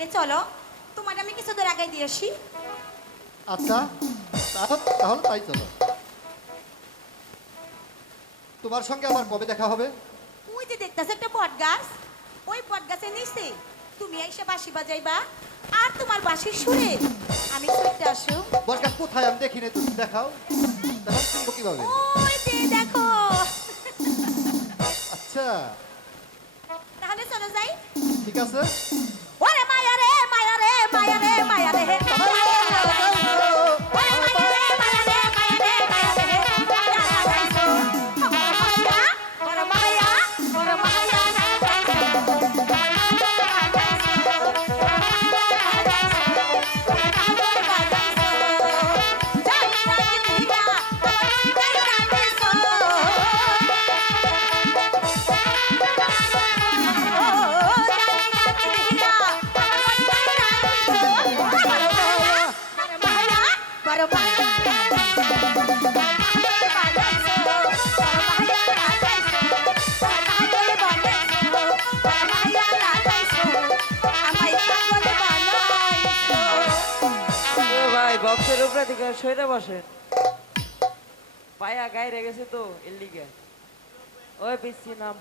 তাহলে চলো তোমার আমি কিছু দূর আগে দিয়ে আসি। আচ্ছা, তাহলে তাই চলো। তোমার সঙ্গে আমার কবে দেখা হবে? ওই যে দেখতেছ একটা বট গাছ, ওই বট গাছের নিচে তুমি এসে বাঁশি বাজাইবা আর তোমার বাঁশির সুরে আমি ছুটতে আসু। বটগাছ কোথায় আমি দেখিনি, তুমি দেখাও। তখন শুনবো কিভাবে? ওই যে দেখো। আচ্ছা তাহলে চলো যাই। ঠিক আছে। ওরে মায়া রে মায়া রে মায়া রে মায়া রে ওরে মায়া রে মায়া রে মায়া রে মায়া রে ওরে মায়া ওরে মায়া ভাই বক্সের উপরে থেকে সইরে বসেন, পায়া গায়ে রেগেছে তো এর লিগে। ওই পিসি নাম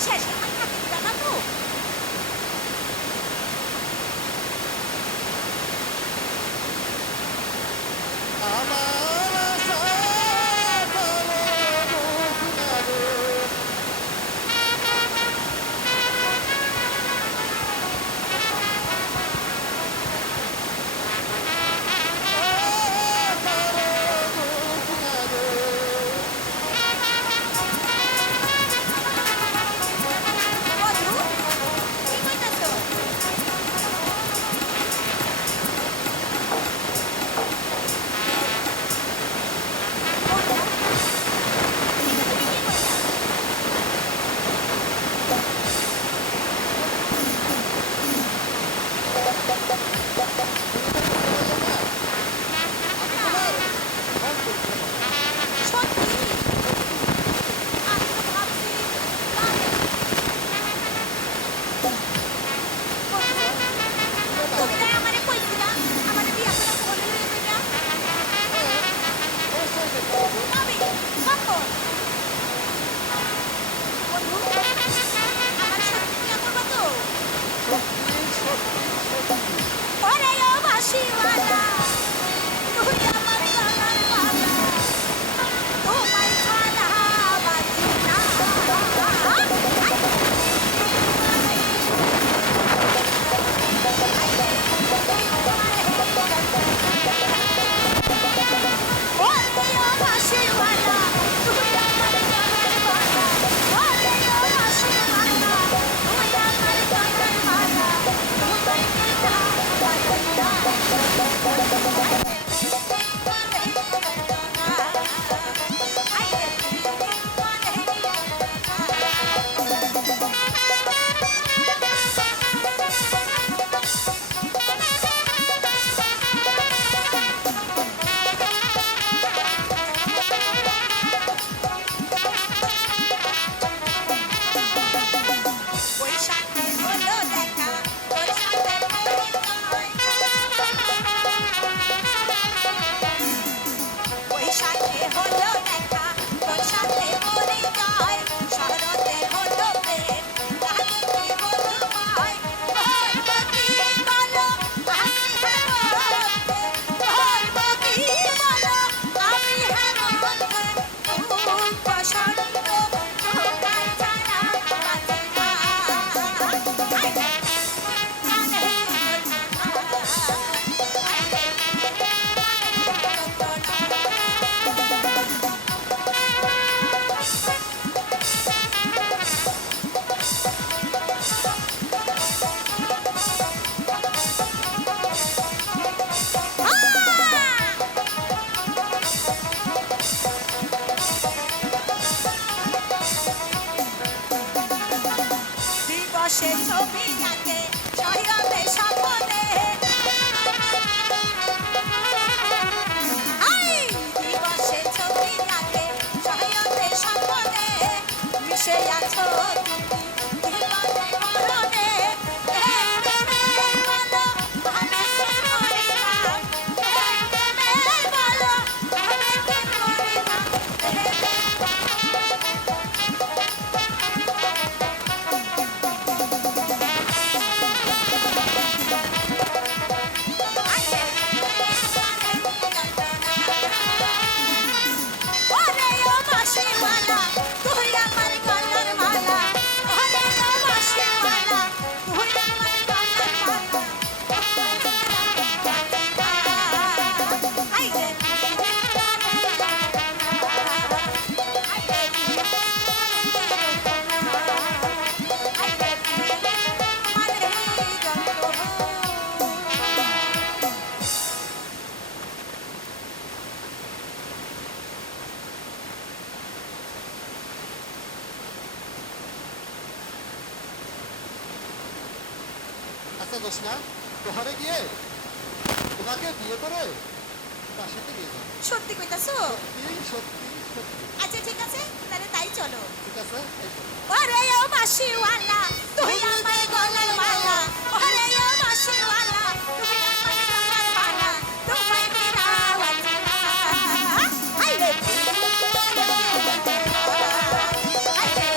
শেষে আমার থাকে দিবা না তো আমার আশা করো না রে। বন্ধু কি কইতাছো কোনটা তুমি কি কইলা সত্যি আমি তো ভাবছি তুমি তাই আমারে কইছিলা আমারে বিয়া করে বলে লইয়া যাইবা কবে কখন বন্ধু আমার সত্যি বিয়া করবা তো ওরে ও বাঁশিওয়ালা তুই আমার গলার মালা তোমায় ছাড়া বাঁচি না ওরে ও বাঁশিওয়ালা তুই আমার গলার মালা ওরে ও বাঁশিওয়ালা তুই আমার গলার মালা তোমায় ছাড়া বাঁচি না বৈশাখে হলো দেখা তোর সাথে বৈশাখে হলো দেখা তোর সাথে পরিচয় শরতে হলো প্রেম কাকে কি বলবো ভাই বলবো কি বলো আমি হেমন্তে বলবো কি বলো আমি হেমন্তে খুব বসন্ত তোমায় ছাড়া বাঁচি না দিবসে ছবি আঁকে শরীরে স্বপ্নে দিবসে ছবি আঁকে শরীরে স্বপ্নে মিশে আছো তুমি জীবনে মরণে বলো আমি কি করিলাম বলো আমি কি করিলাম ওরে ও বাঁশিওয়ালা তুই আমার গলার মালা ওরে ও বাঁশিওয়ালা তুই আমার গলার মালা আই রে আচ্ছা জোসনা তোহারে গিয়ে তোমাকে বিয়ে করে তার সাথে বিয়ে যাবে সত্যি কইতাছো সত্যি সত্যি সত্যি আচ্ছা ঠিক আছে তাহলে তাই চলো ঠিক আছে এই শোনো। ওরে ও বাঁশিওয়ালা তুই আমার গলার মালা ওরে ও বাঁশিওয়ালা তুই আমার গলার মালা তোমায় বিনা বাঁচি না হাই রে হাই রে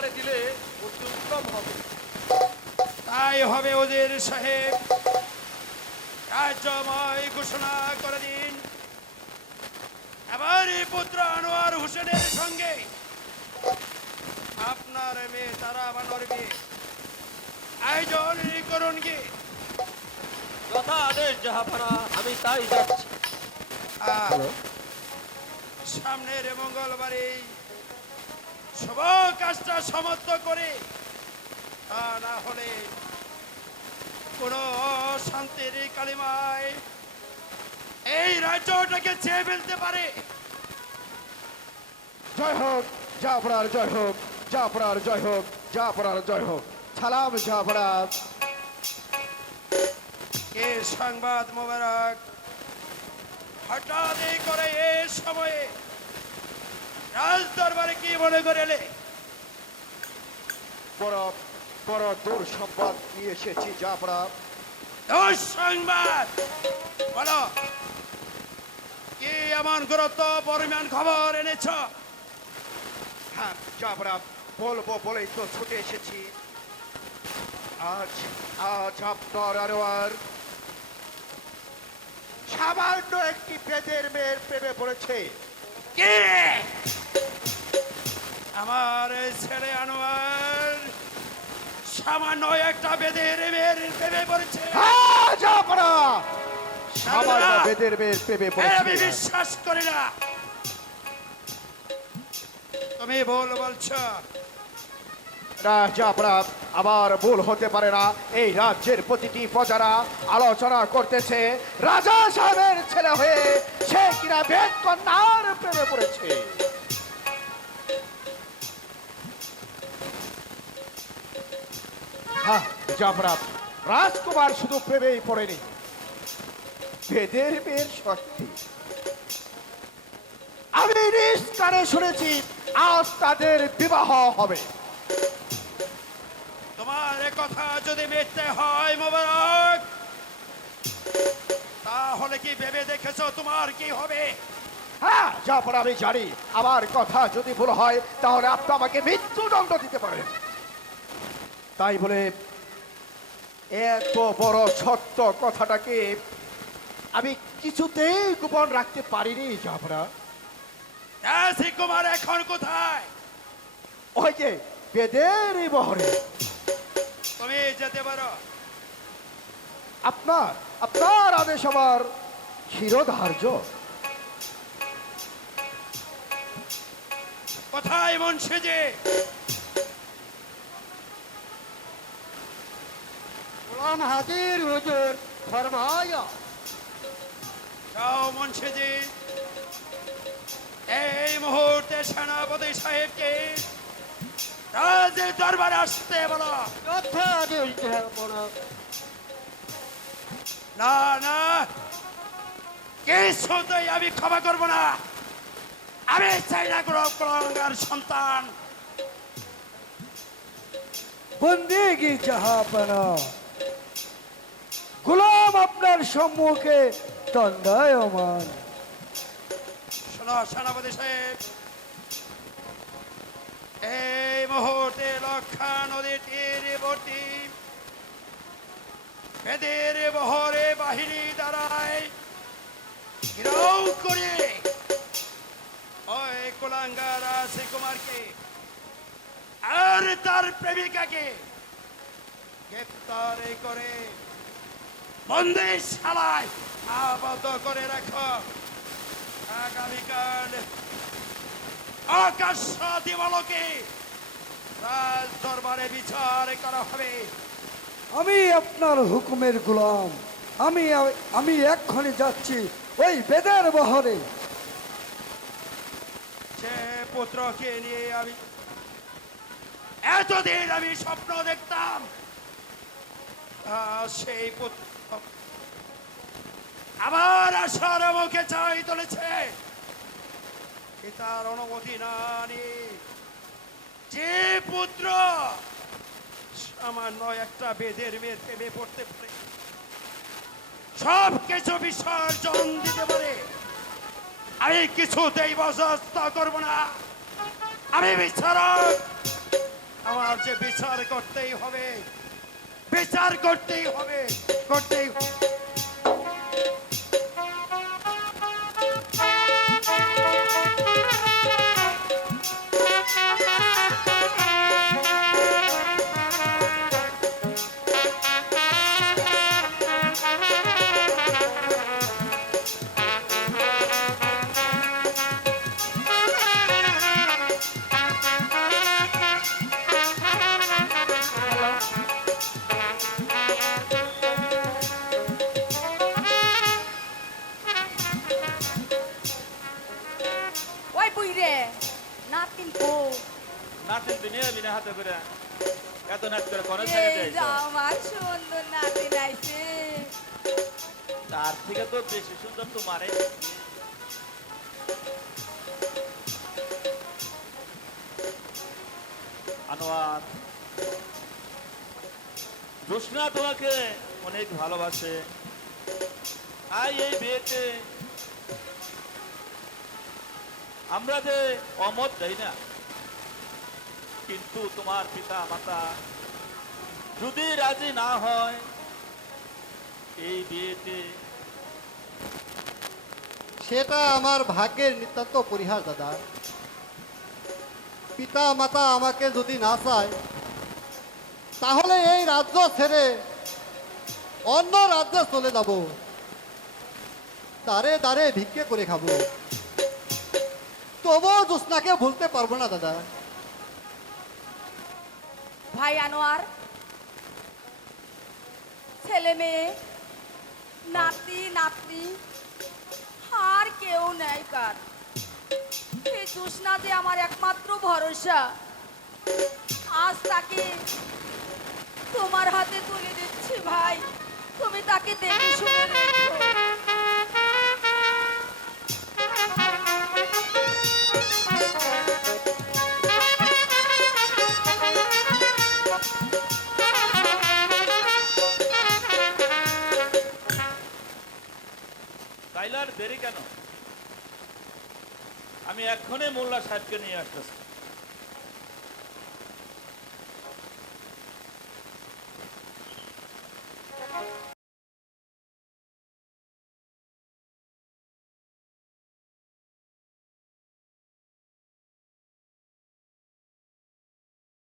দরবারে দিলে অতি উত্তম হবে। তাই হবে ওজির সাহেব, রাজ্যময় ঘোষণা করে দিন। এবার এই পুত্র আনোয়ার হোসেনের সঙ্গে আপনার মেয়ে তারা বানর বিয়ে আয়োজন করুন কি? যথা আদেশ জাহাপনা, আমি তাই যাচ্ছি। আর সামনের মঙ্গলবারে শুভ কাজটা সমাপ্ত করে, তা না হলে কোন শান্তির কালিমায় এই রাজ্যটাকে চেয়ে ফেলতে পারে। জয় হোক জাফরার, জয় হোক জাফরার, জয় হোক জাফরার, জয় হোক। সালাম জাফরা। এ সংবাদ মোবারক হঠাৎ করে এ সময়ে রাজ দরবারে কি মনে করে এলে? বড় বড় দূর সংবাদ নিয়ে এসেছি জাফরা। দুঃসংবাদ বলো, কি এমন গুরুত্ব পরিমাণ খবর এনেছ? হ্যাঁ জাফরা, বলবো বলেই তো ছুটে এসেছি। আজ আজ আপনার আনোয়ার সামান্য একটি বেদের মেয়ের প্রেমে পড়েছে। কে? আমার ছেলে আনোয়ার সামান্য একটা বেদের মেয়ের প্রেমে পড়েছে? হ্যাঁ জাফরা, সামান্য না, বেদের মেয়ের প্রেমে আমি পড়েছে। বিশ্বাস করি না। তুমি ভুল বলছো। না জাফরা, আবার ভুল হতে পারে না। এই রাজ্যের প্রতিটি প্রজারা আলোচনা করতেছে রাজা সাহেবের ছেলে হয়ে সে কিনা বেদ কন্যার প্রেমে পড়েছে। হ্যাঁ জাফরা, রাজকুমার শুধু প্রেমেই পড়েনি, বেদের মেয়ের শক্তি। আমি নিজ কানে শুনেছি আজ তাদের বিবাহ হবে। তোমার এ কথা যদি মিথ্যে হয় মোবারক, তাহলে কি ভেবে দেখেছো তোমার কি হবে? হ্যাঁ জাফর, আমি জানি আমার কথা যদি ভুল হয় তাহলে আপনি আমাকে মৃত্যুদণ্ড দিতে পারেন। তাই বলে এত বড় সত্য কথাটাকে আমি কিছুতেই গোপন রাখতে পারিনি জাফরা। কুমার এখন কোথায়? ওই যে বেদের বহরে। তুমি যেতে পারো। আপনার আপনার আদেশ আমার শিরোধার্য। কোথায় মুন্সিজি? গোলাম হাজির হুজুর, ফরমায়া। যাও মুন্সিজি, এই মুহূর্তে সেনাপতি সাহেবকে রাজের দরবারে আসতে বলো। যথা আদেশ জাহাপনা। না না, কিছুতেই আমি ক্ষমা করব না। আমি চাই না কোনো কুলাঙ্গার সন্তান। বন্দেগি জাহাপনা, গোলাম আপনার সম্মুখে দণ্ডায়মান। শোনো সেনাপতি সাহেব, এই মুহূর্তে লক্ষা নদীর তীরবর্তী বেদের বহরে বাহিনী দাঁড়ায় ঘিরাও করে ওই কুলাঙ্গার কুমারকে আর তার প্রেমিকাকে গ্রেপ্তার করে বন্দিশালায় আবদ্ধ করে রাখো। আগামীকাল আকাশ দিবালোকে রাজ দরবারে বিচার করা হবে। আমি আপনার হুকুমের গোলাম। আমি এক্ষণে যাচ্ছি ওই বেদের বহরে। সে পুত্রকে নিয়ে আমি এতদিন আমি স্বপ্ন দেখতাম, সেই পুত্র আমার আশার মুখে চাই তুলেছে। পিতার অনুমতি না নিয়ে যে পুত্র সামান্য একটা বেদের মেয়ের প্রেমে পড়তে পারে, সব কিছু বিসর্জন দিতে পারে, আমি কিছুতেই বরদাস্ত করব না। আমি বিচারক, আমার যে বিচার করতেই হবে, বিচার করতেই হবে, করতেই ওই বুইরে নাতিন কো নাতিন দিনে বিনা হাতে করে এত নাচ করে কোন এই ছেড়ে যে দেয় আমার সুন্দর নাতিন আইছে তার থেকে তো বেশি সুন্দর তোমারে আনোয়ার জোসনা তোমাকে অনেক ভালোবাসে। আই এই বিয়েতে আমরা যে অমত দেই না, কিন্তু তোমার পিতা মাতা যদি রাজি না হয় এই বিয়েতে, সেটা আমার ভাগ্যের নিতান্ত পরিহাস দাদা। পিতা মাতা আমাকে যদি না চায়, তাহলে এই রাজ্য ছেড়ে অন্য রাজ্যে চলে যাব, দাঁড়ে দাঁড়ে ভিক্ষে করে খাবো। তবুও জোসনাকে ভুলতে পারবো না দাদা। ভাই আনোয়ার ছেলে মেয়ে নাতি নাতনি আর কেউ নেই কার। এই জোসনা যে আমার একমাত্র ভরসা, আজ তাকে তোমার হাতে তুলে দিচ্ছি ভাই, তুমি তাকে দেখে শুনে রেখো। তাইলে আর দেরি কেন? আমি এক্ষুনি মোল্লা সাহেবকে নিয়ে আসতেছি।